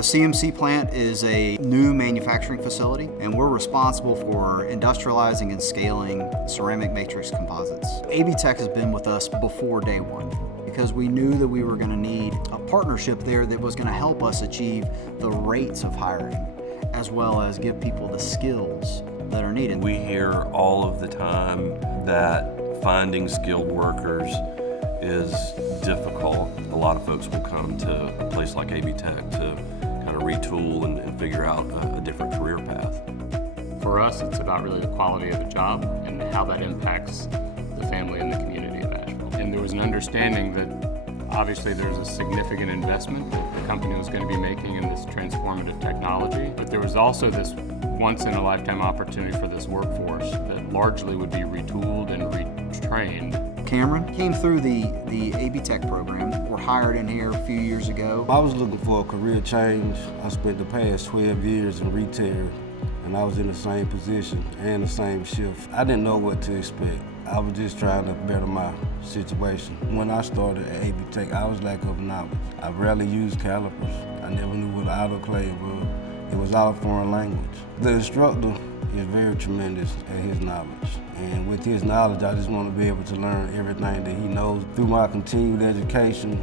The CMC plant is a new manufacturing facility, and we're responsible for industrializing and scaling ceramic matrix composites. Aviation has been with us before day one because we knew that we were going to need a partnership there that was going to help us achieve the rates of hiring, as well as give people the skills that are needed. We hear all of the time that finding skilled workers is difficult. A lot of folks will come to a place like Aviation to kind of retool and figure out a different career path. For us, it's about really the quality of the job and how that impacts the family and the community of Asheville. And there was an understanding that obviously there's a significant investment that the company was going to be making in this transformative technology, but there was also this once-in-a-lifetime opportunity for this workforce that largely would be retooled and retrained. Cameron came through the Aviation program. We're hired in here a few years ago. I was looking for a career change. I spent the past 12 years in retail, and I was in the same position and the same shift. I didn't know what to expect. I was just trying to better my situation. When I started at Aviation, I was lack of knowledge. I rarely used calipers. I never knew what autoclave was. It was all foreign language. The instructor is very tremendous at his knowledge. And with his knowledge, I just want to be able to learn everything that he knows. Through my continued education,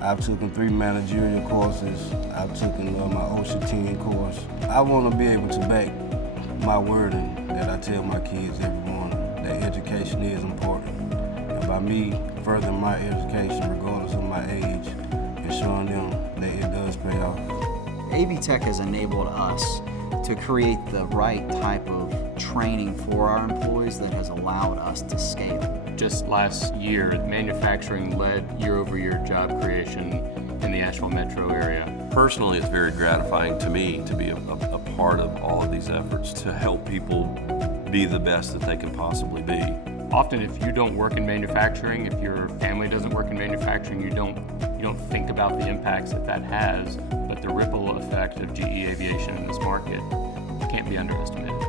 I've taken 3 managerial courses. I've taken my OSHA 10 course. I want to be able to back my wording that I tell my kids every morning, that education is important. And by me furthering my education, regardless of my age, and showing them that it does pay off. Aviation has enabled us to create the right type of training for our employees that has allowed us to scale. Just last year, manufacturing led year-over-year job creation in the Asheville metro area. Personally, it's very gratifying to me to be a part of all of these efforts to help people be the best that they can possibly be. Often if you don't work in manufacturing, if your family doesn't work in manufacturing, you don't think about the impacts that has, but the ripple effect of GE Aviation in this market can't be underestimated.